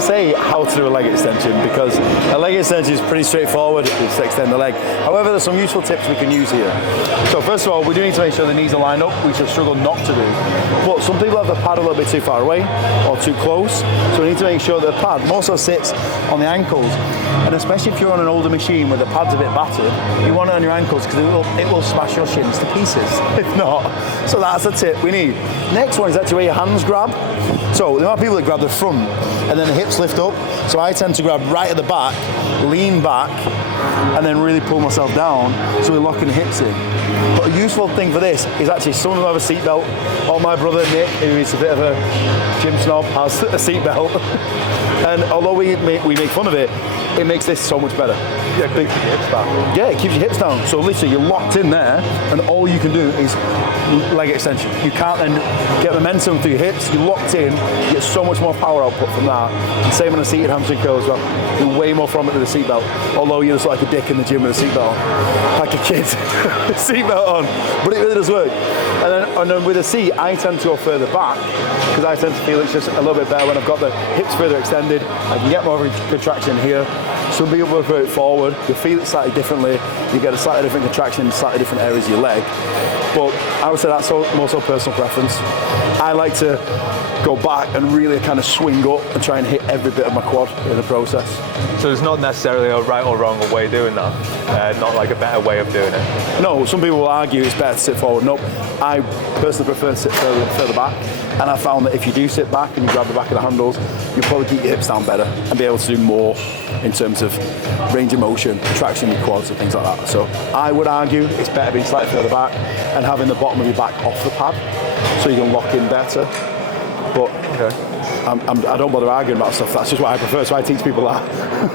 to say how to do a leg extension because a leg extension is pretty straightforward. It's to extend the leg. However, there's some useful tips we can use here. So first of all, we do need to make sure the knees are lined up, which I struggle not to do. But some people have the pad a little bit too far away or too close. So we need to make sure that the pad also sits on the ankles. And especially if you're on an older machine where the pad's a bit battered, you want it on your ankles because it will smash your shins to pieces if not. So that's a tip we need. Next one is actually where your hands grab. So there are people that grab the front and then the hips lift up. So I tend to grab right at the back, lean back, and then really pull myself down so we're locking the hips in. But a useful thing for this is actually someone who have a seatbelt, or my brother Nick, who is a bit of a gym snob, has a seatbelt. And although we make fun of it, it makes this so much better. Yeah, keeps your hips back. Yeah, it keeps your hips down. So literally you're locked in there and all you can do is leg extension. You can't then get momentum through your hips. You're locked in, you get so much more power output from that. And same on a seated hamstring curl as well. You're way more from it with a seatbelt. Although you're just like a dick in the gym with a seatbelt on. Like a kid, seatbelt on. But it really does work. And then with a seat, I tend to go further back because I tend to feel it's just a little bit better when I've got the hips further extended. I can get more contraction here. Some people will go it forward, you'll feel it slightly differently, you get a slightly different contraction in slightly different areas of your leg. But I would say that's more so personal preference. I like to go back and really kind of swing up and try and hit every bit of my quad in the process. So there's not necessarily a right or wrong way of doing that, not like a better way of doing it? No, some people will argue it's better to sit forward. Nope, I personally prefer to sit further back. And I found that if you do sit back and you grab the back of the handles, you'll probably keep your hips down better and be able to do more in terms of range of motion, traction in your quads and things like that. So I would argue it's better being slightly further back and having the bottom of your back off the pad so you can lock in better. But okay. I don't bother arguing about stuff. That's just what I prefer. So I teach people that.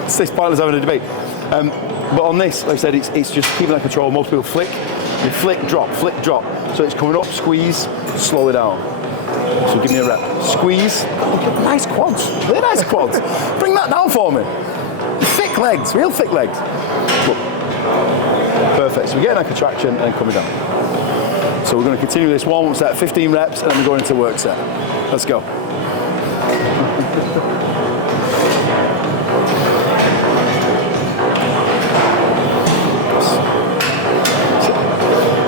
It's pointless having a debate. But on this, like I said, it's just keeping that control. Most people flick, you flick, drop. So it's coming up, squeeze, slow it down. So give me a rep. Squeeze. Nice quads. Really nice quads. Bring that down for me. Thick legs, real thick legs. Look. Perfect. So we're getting that contraction and then coming down. So we're going to continue this warm-up set, 15 reps, and then we're going into work set. Let's go.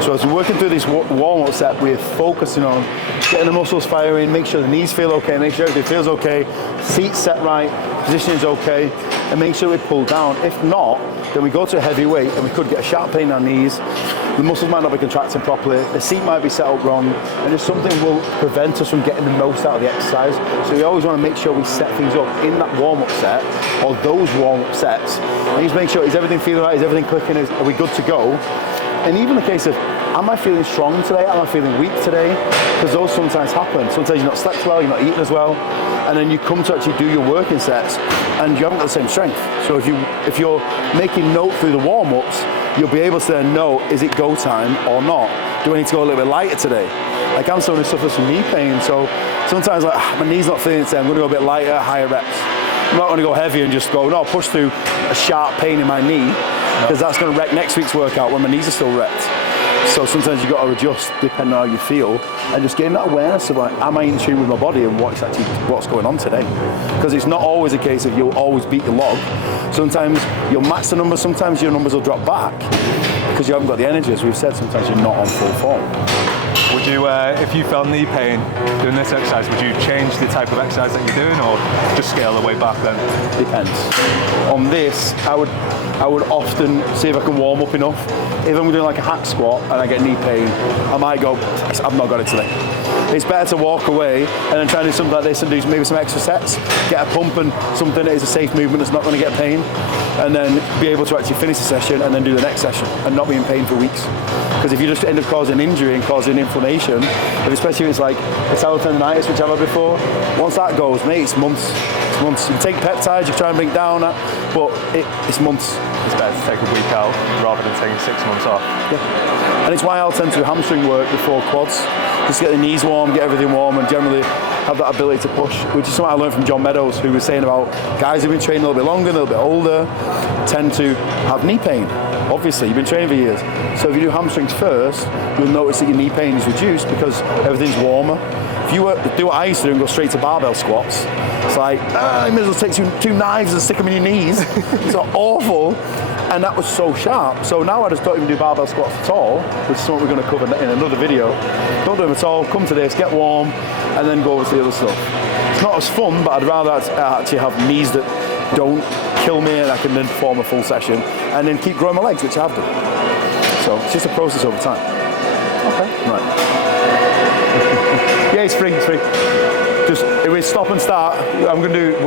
So as we're working through this warm-up set, we're focusing on getting the muscles firing, make sure the knees feel okay, make sure everything feels okay, seat set right, position is okay, and make sure we pull down. If not, then we go to a heavy weight and we could get a sharp pain in our knees, the muscles might not be contracting properly, the seat might be set up wrong, and just something will prevent us from getting the most out of the exercise. So we always want to make sure we set things up in that warm-up set, or those warm-up sets, and just make sure, is everything feeling right, is everything clicking, are we good to go? And even the case of, am I feeling strong today? Am I feeling weak today? Because those sometimes happen. Sometimes you're not slept well, you're not eating as well, and then you come to actually do your working sets and you haven't got the same strength. So if you're making note through the warm-ups, you'll be able to then know, is it go time or not? Do I need to go a little bit lighter today? Like I'm someone who suffers from knee pain, so sometimes like my knee's not feeling it today, I'm going to go a bit lighter, higher reps. I'm not going to go heavy and just go, no, push through a sharp pain in my knee, because that's going to wreck next week's workout when my knees are still wrecked. So sometimes you've got to adjust depending on how you feel, and just getting that awareness of like, am I in tune with my body and what's going on today? Because it's not always a case of you'll always beat your log. Sometimes you'll match the numbers, sometimes your numbers will drop back because you haven't got the energy. As we've said, sometimes you're not on full form. Would you, if you felt knee pain doing this exercise, would you change the type of exercise that you're doing, or just scale the way back then? Depends. On this, I would often see if I can warm up enough. If I'm doing like a hack squat and I get knee pain, I might go, I've not got it today. It's better to walk away and then try and do something like this and do maybe some extra sets, get a pump and something that is a safe movement that's not going to get pain, and then be able to actually finish the session and then do the next session and not be in pain for weeks. Because if you just end up causing injury and causing inflammation, and especially if it's like patella tendonitis, which I've had before, once that goes, mate, it's months. It's months. You take peptides, you try and bring it down, but it's months. It's better to take a week out rather than taking 6 months off. Yeah. And it's why I'll tend to do hamstring work before quads. Just get the knees warm, get everything warm, and generally have that ability to push, which is something I learned from John Meadows, who was saying about guys who've been training a little bit longer, a little bit older, tend to have knee pain. Obviously, you've been training for years. So if you do hamstrings first, you'll notice that your knee pain is reduced because everything's warmer. If you do what I used to do and go straight to barbell squats, it's like, you may as well take two knives and stick them in your knees. It's awful. And that was so sharp. So now I just don't even do barbell squats at all, which is something we're going to cover in another video. Don't do them at all. Come to this, get warm, and then go over to the other stuff. It's not as fun, but I'd rather actually have knees that don't kill me, and I can then perform a full session, and then keep growing my legs, which I have done. So it's just a process over time. Okay. Right. Yeah, it's free. Just if we stop and start, I'm going to do work.